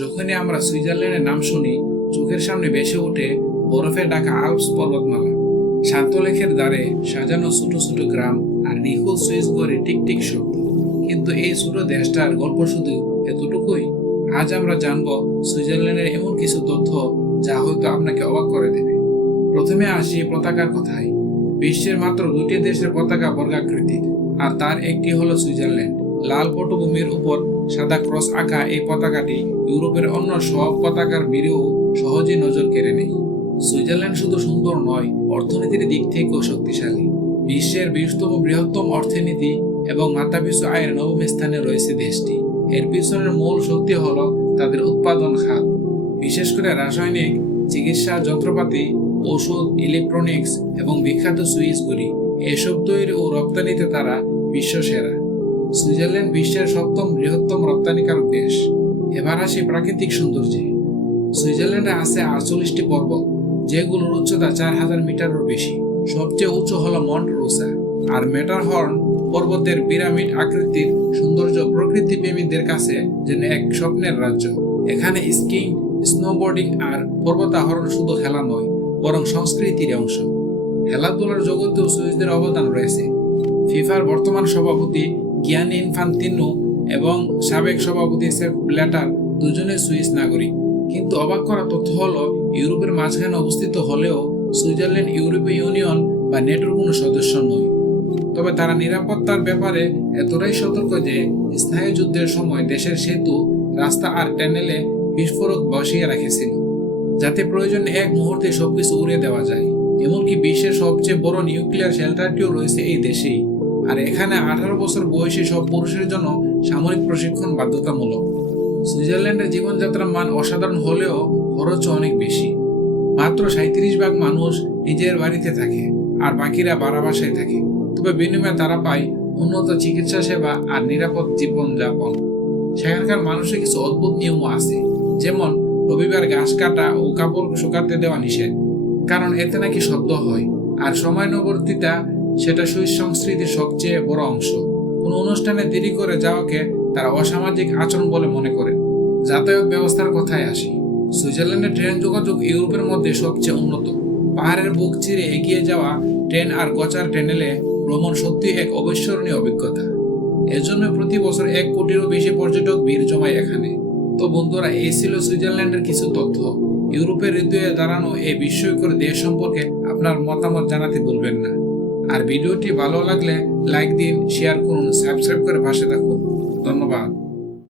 যখনই আমরা সুইজারল্যান্ডের নাম শুনি, চোখের সামনে ভেসে ওঠে বরফে ঢাকা আল্পস পর্বতমালা, শান্ত লেকের ধারে সাজানো ছোট ছোট গ্রাম আর নিখুঁত সুইস ঘরে টিকটিক শব্দ। কিন্তু এই ছোট দেশটার গল্প শুধু এতটুকুই? আজ আমরা জানবো সুইজারল্যান্ডের এমন কিছু তথ্য যা হয়তো আপনাকে অবাক করে দেবে। প্রথমে আসি পতাকার কথায়। বিশ্বের মাত্র দুটি দেশের পতাকা বর্গাকৃতির, আর তার একটি হলো সুইজারল্যান্ড। লাল পটভূমির উপর সাদা ক্রস আঁকা এই পতাকাটি ইউরোপের অন্য সব পতাকার ভিড়েও সহজেই নজর কেড়ে নেয়। সুইজারল্যান্ড শুধু সুন্দর নয়, অর্থনীতির দিক থেকেও শক্তিশালী। বিশ্বের 20তম বৃহত্তম অর্থনীতি এবং মাথাপিছু আয়ের 9ম স্থানে রয়েছে দেশটি। এর পিছনের মূল শক্তি হলো তাদের উৎপাদন খাত, বিশেষ করে রাসায়নিক, চিকিৎসা যন্ত্রপাতি, ওষুধ, ইলেকট্রনিক্স এবং বিখ্যাত সুইস ঘড়ি। এসব তৈরি ও রপ্তানিতে তারা বিশ্বসেরা। সুইজারল্যান্ড বিশ্বের 7ম বৃহত্তম রপ্তানিকারক দেশ। এবার আসি প্রাকৃতিক সৌন্দর্যে। সুইজারল্যান্ডে আছে 48টি পর্বত, যেগুলোর উচ্চতা 4000 মিটারের বেশি। সবচেয়ে উঁচু হলো মন্ট রোসা, আর ম্যাটারহর্ন পর্বতের পিরামিড আকৃতির সৌন্দর্য প্রকৃতি প্রেমীদের কাছে যেন এক স্বপ্নের রাজ্য। এখানে স্কিং, স্নোবোর্ডিং আর পর্বতারোহণ শুধু খেলা নয়, বরং সংস্কৃতির অংশ। খেলাধুলার জগতেও সুইসদের অবদান রয়েছে। ফিফার বর্তমান সভাপতি গিয়ানি ইনফান্তিনো এবং সাবেক সভাপতি সেপ ব্ল্যাটার দুজনে সুইস নাগরিক। কিন্তু অবাক করা তথ্য হলো, ইউরোপের মাঝখানে অবস্থিত হলেও সুইজারল্যান্ড ইউরোপীয় ইউনিয়ন বা নেটোর কোনো সদস্য নয়। তবে তারা নিরাপত্তার ব্যাপারে এতটাই সতর্ক যে স্নায়ুযুদ্ধের সময় দেশের সেতু, রাস্তা আর টানেলে বিস্ফোরক বসিয়ে রেখেছিল, যাতে প্রয়োজনে এক মুহূর্তে সবকিছু উড়িয়ে দেওয়া যায়। এমনকি বিশ্বের সবচেয়ে বড় নিউক্লিয়ার শেল্টারটিও রয়েছে এই দেশেই। আর এখানে 18 বছর বয়সী সব পুরুষের জন্য সামরিক প্রশিক্ষণ বাধ্যতামূলক। সুইজারল্যান্ডের জীবনযাত্রার মান অসাধারণ হলেও খরচও অনেক বেশি। মাত্র 37% মানুষ নিজের বাড়িতে থাকে, আর বাকিরা ভাড়া বাসায় থাকে। তবে বিনিময়ে তারা পায় উন্নত চিকিৎসা সেবা আর নিরাপদ জীবনযাপন। সেখানকার মানুষের কিছু অদ্ভুত নিয়মও আছে, যেমন রবিবার ঘাস কাটা ও কাপড় শুকাতে দেওয়া নিষেধ, কারণ এতে নাকি শব্দ হয়। আর সময়ানুবর্তিতা, সেটা সুইস সংস্কৃতির সবচেয়ে বড় অংশ। কোন অনুষ্ঠানে দেরি করে যাওয়াকে তারা অসামাজিক আচরণ বলে মনে করে। যাতায়াত ব্যবস্থার কথায় আসি। সুইজারল্যান্ডের ট্রেন যোগাযোগ ইউরোপের মধ্যে সবচেয়ে উন্নত। পাহাড়ের বুক চিরে এগিয়ে যাওয়া ট্রেন আর গচার টানেলে ভ্রমণ সত্যি এক অবিস্মরণীয় অভিজ্ঞতা। এজন্য প্রতি বছর 1 কোটিরও বেশি পর্যটক ভিড় জমায় এখানে। তো বন্ধুরা, এই ছিল সুইজারল্যান্ডের কিছু তথ্য। ইউরোপের হৃদয়ে দাঁড়ানো এই বিস্ময়কর দেশ সম্পর্কে আপনার মতামত জানাতে ভুলবেন না। আর ভিডিওটি ভালো লাগলে লাইক দিন, শেয়ার করুন, সাবস্ক্রাইব করে পাশে থাকুন। ধন্যবাদ।